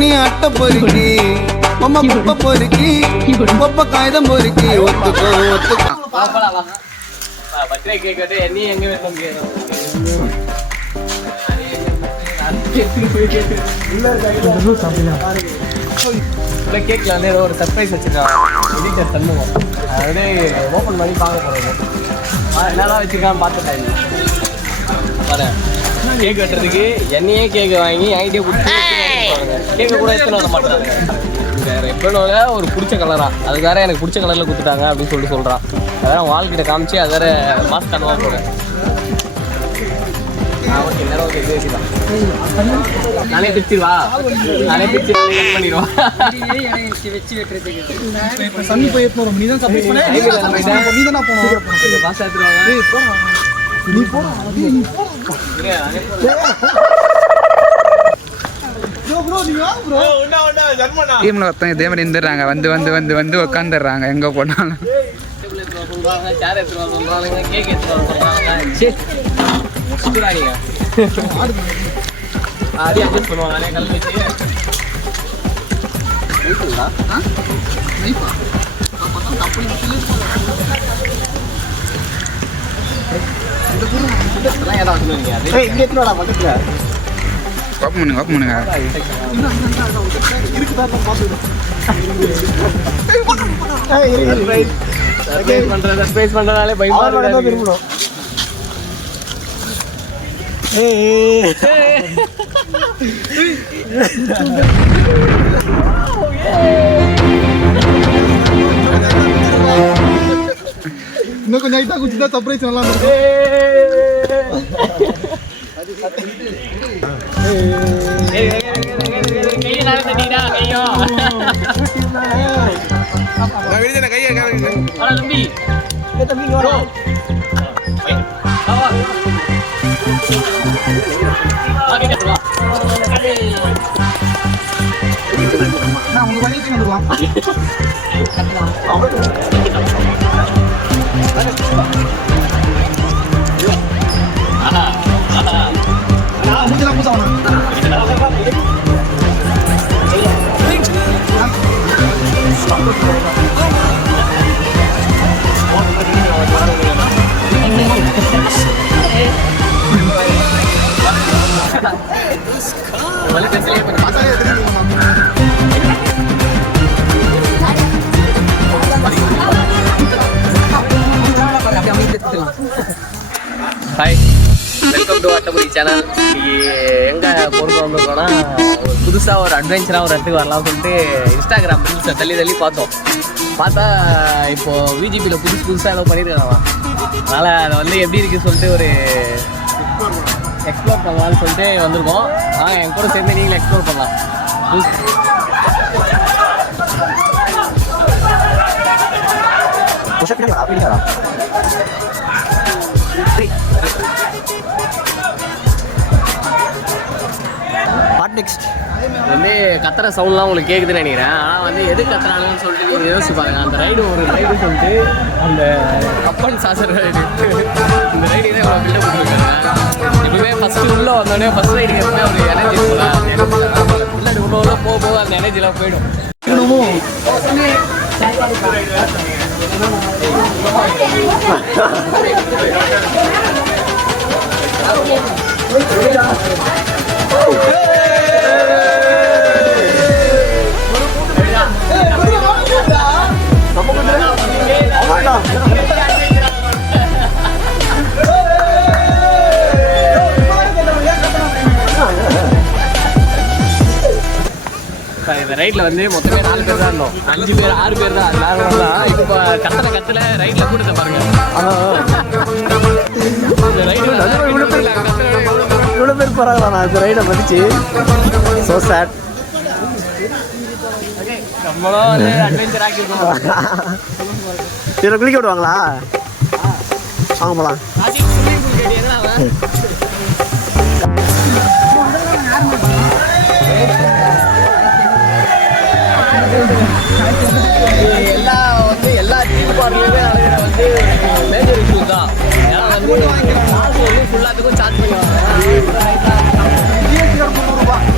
நீ அட்டை பொறுக்கி அம்மா குப்பை பொறுக்கி குப்பை காகிதம் பொறுக்கி ஒத்துக்கோ பர்த்டே கேக் கட்டு என்னையும் எங்க கேக்ல வந்து ஏதோ ஒரு சர்ப்ரைஸ் வச்சிருக்கான் எடிட்டர் தண்ணுவோம் அதே ஓப்பன் பண்ணி பார்க்க போறோம் என்னதான் வச்சிருக்கான் பார்த்துட்டாங்க பாரு கேக் வெட்டுறதுக்கு என்னையே கேக் வாங்கி ஐடியா கொடுத்து கேக்க கூட எடுத்துன்னு வர மாட்டாங்க வேற எப்போல ஒரு பிடிச்ச கலரா அது வேற எனக்கு பிடிச்ச கலர்ல கொடுத்துட்டாங்க அப்படின்னு சொல்லிட்டு சொல்றான் அதான் வாழ்கிட்ட காமிச்சு அது வேற மாஸ்க் தண்ணுவா போட ஓகே நேரம் ஓகே பேசிதான் நானே பிரிச்சிருவா நானே பிரிச்சு கட் பண்ணிடுவா வச்சு வெட்டுறதுக்கு சன்னி போய் எடுத்துறோம் நீ தான் சர்ப்ரைஸ் பண்ண நீ தான போணும் பாஸ் எடுத்துறாங்க நீ போடா நீ போடா டீம்ல ஒருத்தங்க இதே மாதிரி இருந்துடுறாங்க வந்து வந்து வந்து வந்து உட்காந்துடுறாங்க எங்க போனாலும் ஓப்பன் பண்ணுங்க ஓப்பன் பண்ணுங்க சர்ப்ரைஸ் பண்றதாலே பயமா இருக்கு இன்னும் கொஞ்சம் ஐட்டா குடிச்சா சர்ப்ரைஸ் நல்லா இருக்கும் ஹாய் வெல்கம் டு அட்டபுரி சேனல். எங்கே பொருள் வந்துருக்கோன்னா புதுசாக ஒரு அட்வென்ச்சராக ஒரு இடத்துக்கு வரலாம்னு சொல்லிட்டு இன்ஸ்டாகிராம் ரீல்ஸை தள்ளி பார்த்தோம். பார்த்தா இப்போது விஜிபியில் புதுசாக ஏதோ பண்ணியிருக்காங்க. அதனால் அதை வந்து எப்படி இருக்குன்னு சொல்லிட்டு ஒரு எக்ஸ்ப்ளோர் பண்ணலாம்னு சொல்லிட்டு வந்திருக்கோம். என் கூட சேர்ந்து நீங்களும் எக்ஸ்ப்ளோர் பண்ணலாம். நெக்ஸ்ட் வந்து கத்துற சவுண்ட்லாம் உங்களுக்கு கேட்குதுன்னு நினைக்கிறேன். ஆனால் வந்து எது கத்துறாங்கன்னு சொல்லிட்டு நீங்கள் யோசிச்சு பாருங்க. அந்த ரைடு ஒரு ரைடு சொல்லிட்டு அந்த கப்பன் சாசர் ரைடு இந்த ரைடு தான் இவ்வளோ பில்டப் கொடுத்துருக்காங்க. எப்பவுமே ஃபஸ்ட்டு உள்ளே வந்தோடனே ஃபஸ்ட் ரைடுக்கு எப்பவுமே ஒரு எனர்ஜி உள்ளே உள்ள போக அந்த எனர்ஜிலாம் போயிடும். இந்த ரைட்டில் வந்து மொத்தமே 4 பேர் தான் இருந்தோம். 5 பேர் 6 பேர் தான் எல்லாரும் தான். இப்போ கத்தல ரைட்டில் கூட்டத்தை பாருங்க. இந்த ரைடு இவ்வளோ பேர் போகிறாங்களா? நான் இந்த ரைடை மதிச்சு ஸோ சேட். நம்மளும் வந்து அட்வென்ச்சர் ஆக்கிருக்கோம். இதில் குளிக்க விடுவாங்களா? வாங்க போகலாம்.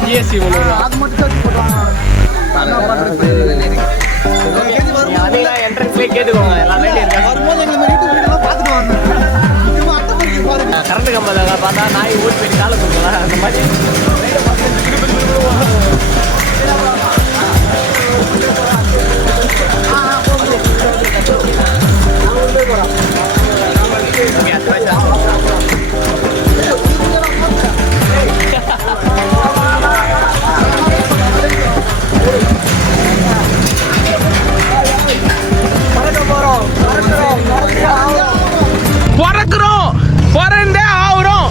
ஜிஎஸ்டி பண்ணுவோம். அது மட்டும் தான் போடுவாங்க. அதெல்லாம் என்ட்ரன்ஸ்லேயே கேட்டுக்கோங்க எல்லா ரைடும் இருக்காங்க. வரும்போது எங்களை மாதிரி யூடியூப் வீடியோலாம் பார்த்துட்டு வாங்க. சும்மா அட்டை பறிக்க பாருங்க. கரண்ட் கம்பத்தில் பார்த்தா நாய் ஓட்டு போய் காலை கொடுக்கலாம் அந்த மாதிரி பிறக்கிறோம் பிறந்தே ஆகுறோம்.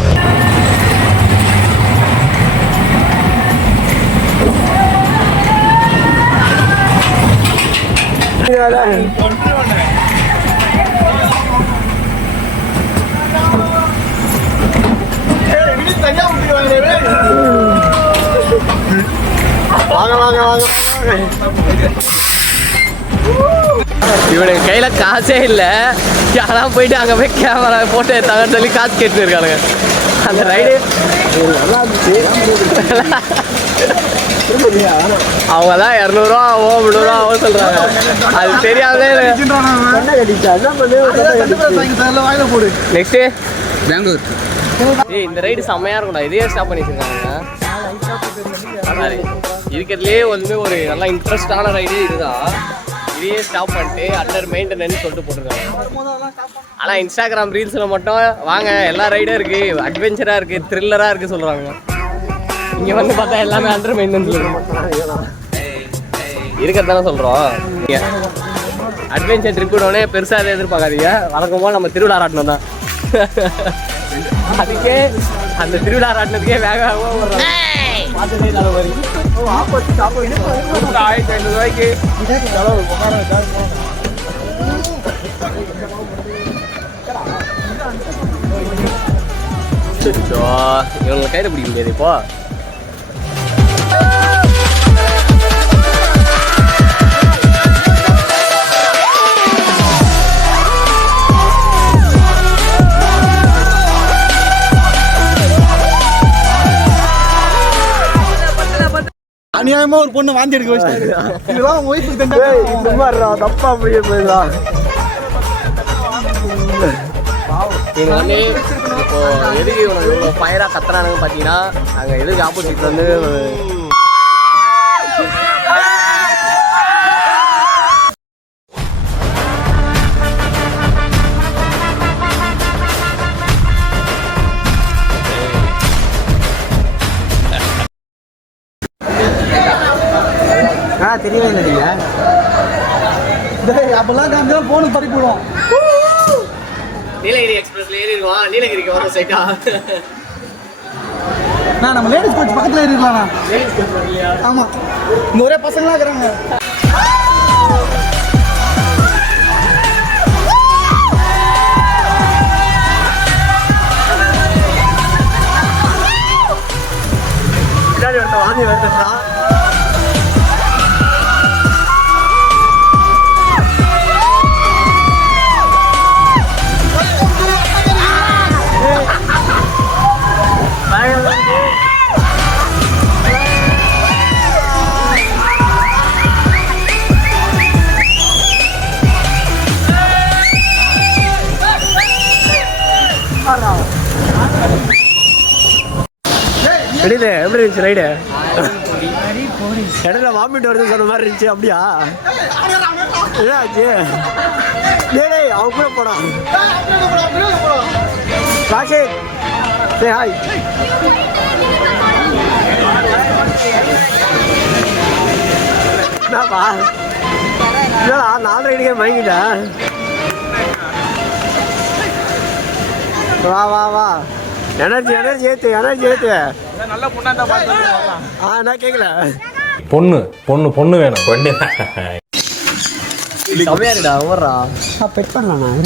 வாங்க வாங்க வாங்க இவனுக்கு கையில காசே இல்லை. ஆனால் போயிட்டு அங்கே போய் கேமரா போட்டோ எடுத்தாங்கன்னு சொல்லி காசு கேட்டு இருக்கானுங்க. அந்த ரைடு நல்லா இருந்துச்சு. அவங்க தான் 200 ஆகும் 300 ஆகும் சொல்றாங்க. அது தெரியாமலே என்ன கட்டிச்சா என்ன பண்ணு வாயில போடு. நெக்ஸ்ட் பெங்களூர் ஏய் இந்த ரைடு செம்மையா இருக்கும்டா. இதையே ஸ்டாப் பண்ணி வச்சிருக்காங்க. இருக்கிறதுலே வந்து ஒரு நல்லா இன்ட்ரெஸ்டான ரைடு இதுதான். இதையே ஸ்டாப் பண்ணிட்டு அண்டர் மெயின்டெனன்ஸ் சொல்லிட்டு போட்டிருக்காங்க. ஆனால் இன்ஸ்டாகிராம் ரீல்ஸில் மட்டும் வாங்க எல்லா ரைடும் இருக்குது, அட்வென்ச்சராக இருக்குது, த்ரில்லராக இருக்குது சொல்கிறாங்க. இங்கே வந்து பார்த்தா எல்லாமே அண்டர் மெயின்டெனன்ஸ் இருக்கிறதானே சொல்கிறோம். அட்வென்ச்சர் ட்ரிப் உடனே பெருசாக எதுவும் எதிர்பார்க்காதீங்க. வழக்கமாக நம்ம திருவிழா ராட்டினம் தான். அதுக்கே அந்த திருவிழா ராட்டினத்துக்கே வேக வேகமாக பார்த்ததே இல்லாத மாதிரி 1500 ரூபாய்க்கு இவங்களை கையில் பிடிக்க முடியாது இப்போ. அநியாயமா ஒரு பொண்ணு வாந்தி எடுக்க வச்சிட்டாரு. இதெல்லாம் ஒய்ஃபுக்கு தண்டனை. தப்பா போயிடலாம். இவங்க வந்து இப்போ எதுக்கு இவ்வளோ ஃபயராக கத்துறானுங்க பார்த்தீங்கன்னா அங்கே எதுக்கு ஆப்போசிட் வந்து தெரியவே இல்லை நீங்க. அப்பெல்லாம் காமிச்சா போன பறி போடுவோம். நீலகிரி எக்ஸ்பிரஸ்ல ஏறி இருக்கோம். நீலகிரிக்கு வர சைட்டா நம்ம லேடிஸ் கோச் பக்கத்தில் ஏறிடலாம். ஆமாம் இந்த ஒரே பசங்களாம் இருக்கிறாங்க. பின்னாடி ஒருத்த வாந்தி வருதுடா. எப்படி இருந்துச்சு ரைடு? இடையில வாமிட் வருது சொன்ன மாதிரி இருந்துச்சு. அப்படியா என்னாச்சு? டேய் அவங்க கூட போடா. ராஷே சே ஹாய். என்னப்பா என்னடா 4 ரைடுக்கே மயங்கிட்டேன். வா வா வா எனர்ஜி ஏத்து நல்ல பொண்ணா தான் பார்த்து. நான் கேட்கல. பொண்ணு வேணும். பொண்ணு செம்மையா இருக்குடா. ஓடுறா பெட் பண்ணலாம்.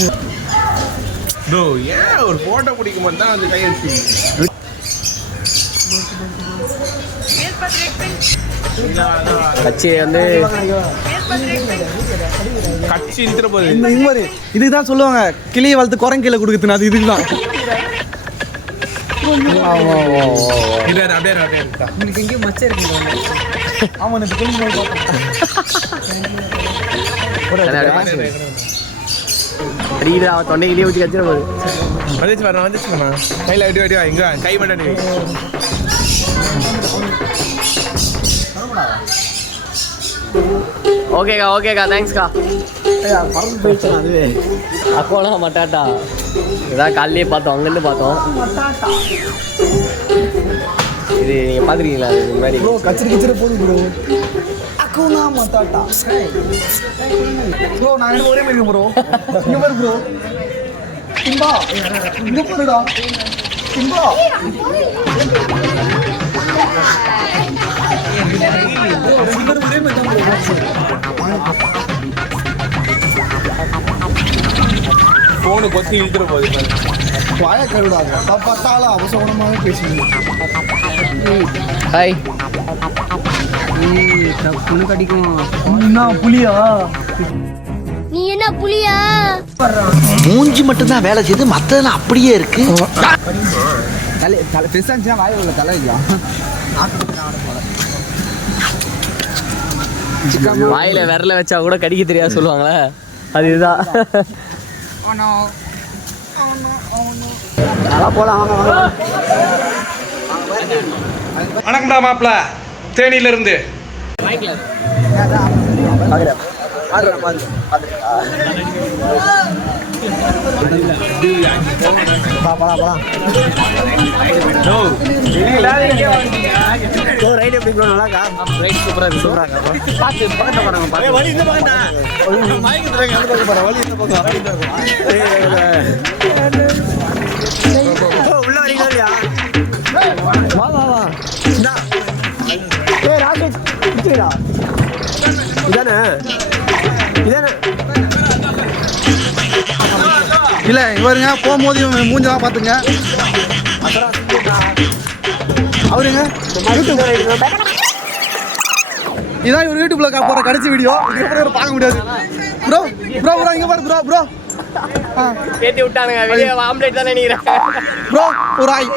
ஏன் ஒரு போட்டோ பிடிக்கும் போது தான் அந்த கையெழுத்து கட்சி வந்து கட்சி இழுத்துற போகுது. இந்த மாதிரி இதுக்கு தான் சொல்லுவாங்க கிளியை வளர்த்து குரங்கு கீழே கொடுக்குதுன்னு. அது இதுக்கு தான். உங்களுக்கு எங்கேயும் மச்சம் இருக்கு. அடிக்கிட்டு அவன் தொண்டையிலேயே ஊற்றி கச்சிட போகுது. வந்துச்சுண்ணா கையில் வெட்டி வெட்டிவா எங்க கை மட்டும் ஓகேக்கா தேங்க்ஸ்க்கா. பறந்து போயிடுச்சு அதுவே. அக்கோலா மட்டாட்டா இதான் காலையிலே பார்த்தோம், அங்கேருந்து பார்த்தோம். இது நீங்கள் பார்த்துருக்கீங்களா இது முன்னாடி? ப்ரோ கச்சிரு கச்சிரு போகுது ப்ரோ. அக்கோனா மட்டாட்டா ப்ரோ. நான் ஒரே மாதிரி ப்ரோ. இங்கே பாரு ப்ரோ. சிம்பா இங்கே பாருடா சிம்பா. ஃபோனு கொத்தி இழுத்துட்டு போகுது. வாய கருடாங்க பார்த்தாலும் அவசரமாக பேசுவீங்க. ஹாய். பொண்ணு கடிக்கும். என்ன புலியா? நீ என்ன புலியா? மூஞ்சி மட்டும்தான் வேலை செய்யுது, மற்றதெல்லாம் அப்படியே இருக்கு. தலை பெருசாக இருந்துச்சுன்னா வாயில் உள்ள தலை வைக்கலாம். வாயில விரல வச்சா கூட கடிக்க தெரியாது சொல்லுவாங்களே, அது இதுதான். போலாம் வாங்க. வணக்கம்டா மாப்பிள்ள, தேனியில இருந்து. ரைட் எப்படி ப்ரோ? நல்லா இருக்கா? ரைட் சூப்பராக இருக்கு. பார்த்து பக்கத்தை பாருங்க. வழி இந்த பக்கம் தான். உள்ள வரீங்களா இல்லையா? வா வா வா. ஏய் ராகேஷ் இதானே இதானே இல்ல இவருங்க போகும்போது மூஞ்செல்லாம் பாத்துங்க. அவருங்க இதான் இவர் யூடியூப்ல போற கடைசி வீடியோ. இதுக்கப்புறம் பார்க்க முடியாது. ப்ரோ ப்ரோ ப்ரோ இங்க பாரு ப்ரோ ப்ரோ. ஏற்றி விட்டானுங்க வெளியே. ஆம்லேட் தான் நினைக்கிறேன் ப்ரோ. ஒரு ஆய்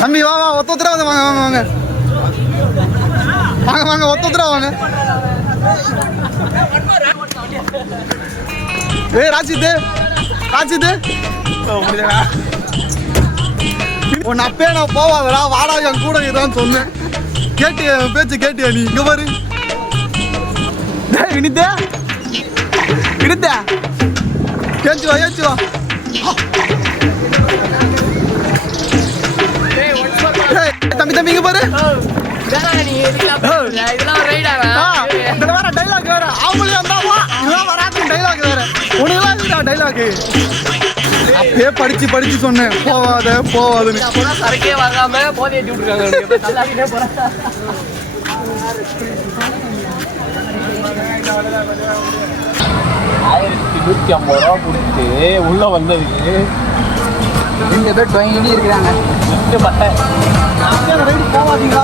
தம்பி வா வா ஒத்தோத்தரா வந்து வாங்க வாங்க வாங்க வாங்க வாங்க ஒத்தோத்தரா வாங்க. ஏய் ராஜித் உன் அப்பே நான் போவாதடா, வாடா என் கூட இதான்னு சொன்னேன். கேட்டியா என் பேச்சு கேட்டியா நீ? இங்க பாரு இனித்தே ஏச்சு வா ஏச்சு வா. தம்பி தம்பி இங்க பாரு. டைலாக் வேற அவங்களே வந்தாவா இதெல்லாம் வராது. டைலாக் வேற உனக்குலாம் இல்லடா டைலாக். அப்படியே படிச்சு படிச்சு சொன்னேன் போவாதுன்னு. சரக்கே வாங்காம போதை ஏற்றி விட்டுருக்காங்க. போறேன் 1150 ரூபா கொடுத்து உள்ள வந்ததுக்கு 2 பேர் டொயங்கி இருக்கிறாங்க. பட்டை போவாதீங்களா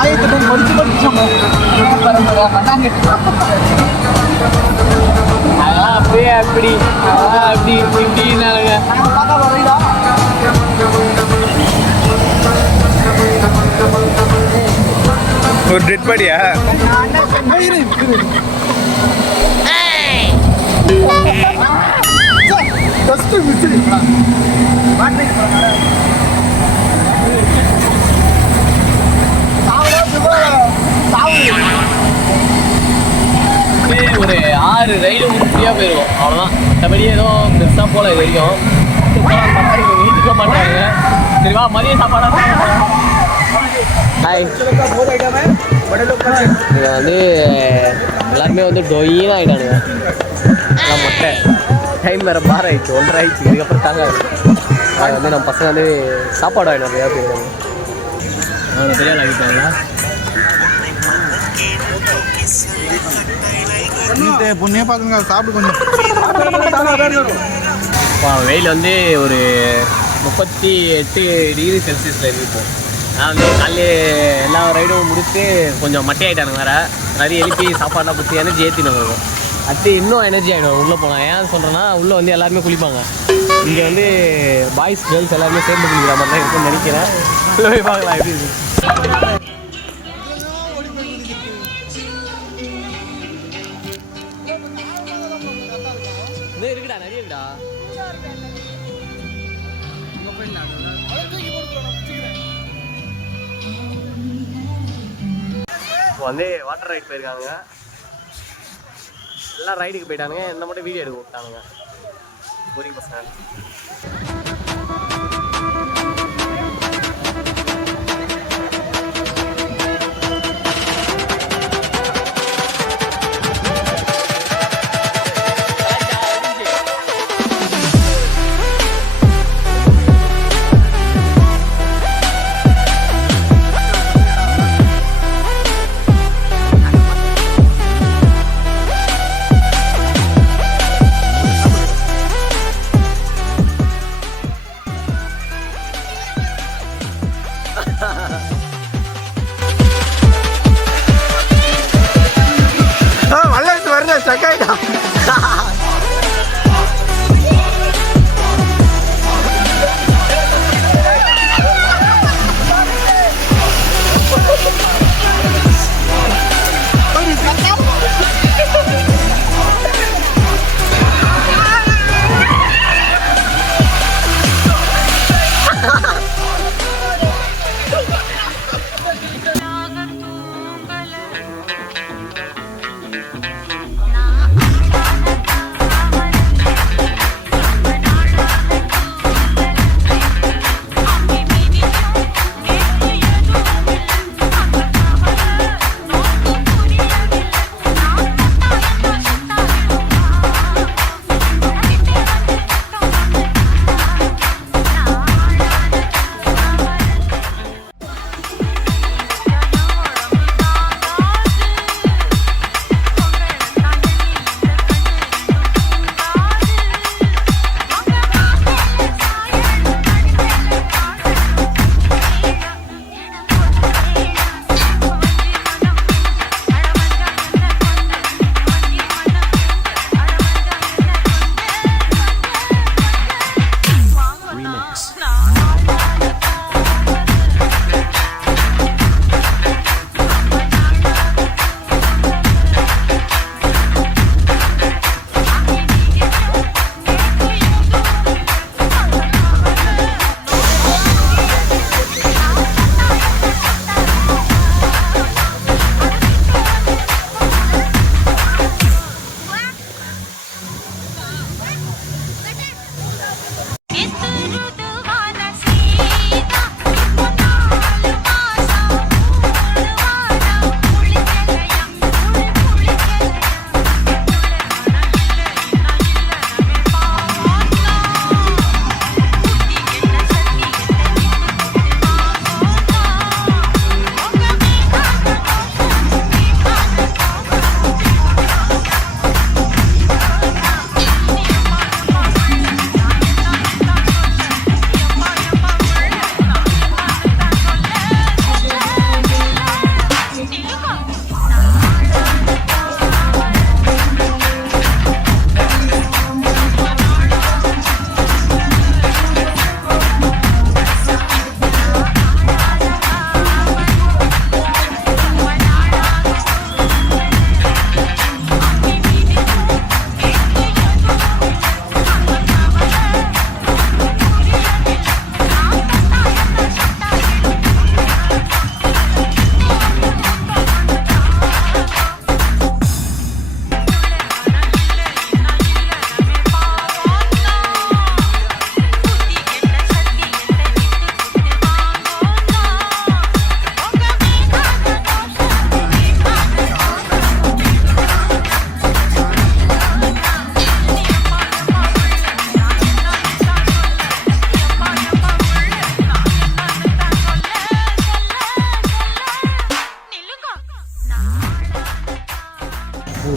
ஆயத்தை படிச்சு சொன்னேன். அதெல்லாம் அப்படியே அப்படி இப்படின்னாலுங்க. ஒரு டெட் பாடியா? ஒரு 6 ரைடு உறுதியாக போயிடுவோம். அவ்வளோதான். மற்றபடி ஏதோ பெருசாக போகல இது வரைக்கும். கண்டுக்க மாட்டாங்க. சரி வா மதியம் சாப்பாடு. ஹாய். இங்கே வந்து எல்லாருமே வந்து டொயின்னு ஆகிட்டானுங்க. எல்லாம் மொட்டை. டைம் வேறு பார் ஆயிடுச்சு, 1:30 ஆயிடுச்சு. இதுக்கப்புறம் தாங்க அது வந்து நம்ம பசங்க வந்து சாப்பாடு ஆகிடும் நிறையா பேர். அவங்க பெரிய ஆள் ஆகிட்டாங்களா? பொண்ணே பார்த்துங்க, சாப்பிட்டு கொஞ்சம். வெயில் வந்து ஒரு 38 டிகிரி செல்சியஸில் இருக்கும். நான் வந்து காலையிலே எல்லா ரைடும் முடிச்சுட்டு கொஞ்சம் மட்டை ஆகிட்டானுங்க வேறு. நிறைய எழுப்பி சாப்பாடெலாம் கொடுத்து எனர்ஜி ஏற்றினு இருக்கும். அடுத்து இன்னும் எனர்ஜி ஆகிடும் உள்ளே போனால். ஏன் சொல்கிறேன்னா உள்ளே வந்து எல்லாருமே குளிப்பாங்க. இங்கே வந்து பாய்ஸ் கேர்ள்ஸ் எல்லாருமே சேர்ந்து குளிக்கிற மாதிரி தான் இருக்குன்னு நினைக்கிறேன். உள்ளே போய் பார்க்கலாம் எப்படி இருக்கு. இருக்குடா, நிறைய இருக்குடா. இப்போ வந்து வாட்டர் ரைட் போயிருக்காங்க. எல்லாம் ரைடுக்கு போயிட்டானுங்க. என்ன மட்டும் வீடியோ எடுக்க விட்டானுங்க போரிங் பசங்க.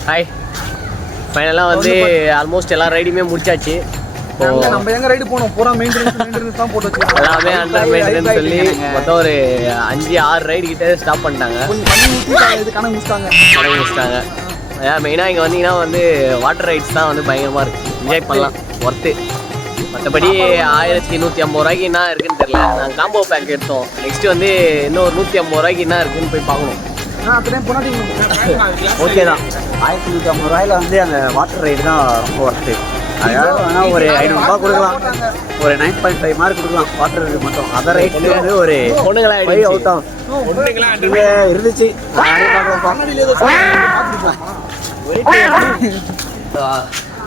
ஹாய் ஃபைனலாக வந்து ஆல்மோஸ்ட் எல்லா ரைடுமே முடிச்சாச்சு. இப்போ நம்ம எங்க ரைடு போனோம் பூரா மெயின்டெனன்ஸ் தான் போட்டு வச்சிருக்கோம். எல்லாமே அண்டர் மெயின்டெனன்ஸ் சொல்லி மொத்தம் ஒரு 5-6 ரைடு கிட்ட ஸ்டாப் பண்ணிட்டாங்க. கொஞ்சம் தண்ணி ஊற்றிட்டாங்க, இது கணக்கு முடிச்சிட்டாங்க. முடிச்சிட்டாங்க. மெயினாக இங்கே வந்தீங்கன்னா வந்து வாட்டர் ரைட்ஸ் தான் வந்து பயங்கரமாக இருக்குது, என்ஜாய் பண்ணலாம், ஒர்த்து. மற்றபடி 1150 ரூபாய்க்கு என்ன இருக்குன்னு தெரியல. நாங்கள் காம்போ பேக் எடுத்தோம். நெக்ஸ்ட் வந்து இன்னும் ஒரு 150 ரூபாய்க்கு என்ன இருக்குன்னு போய் பார்க்கணும். அத்தனை பொன்னாட்டி ஓகே தான். 1150 ரூபாயில வந்து அந்த வாட்டர் ரைடு தான் ரொம்ப ஒர்த்து. அதனால வேணால் ஒரு 500 ரூபா கொடுக்கலாம், ஒரு 9.5 மார்க் கொடுக்கலாம் வாட்டர் ரைடு மட்டும். அதர் ரைட்ல வந்து ஒரு பொண்ணுங்களா அவுட் ஆகும் இருந்துச்சு.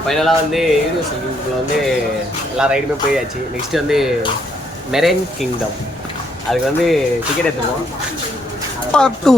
ஃபைனலாக வந்து யூனிவர்சிட்டிக்குள்ள வந்து எல்லா ரைடுமே போயாச்சு. நெக்ஸ்ட் வந்து மெரைன் கிங்டம், அதுக்கு வந்து டிக்கெட் எடுத்துருவோம். பார்ட் 2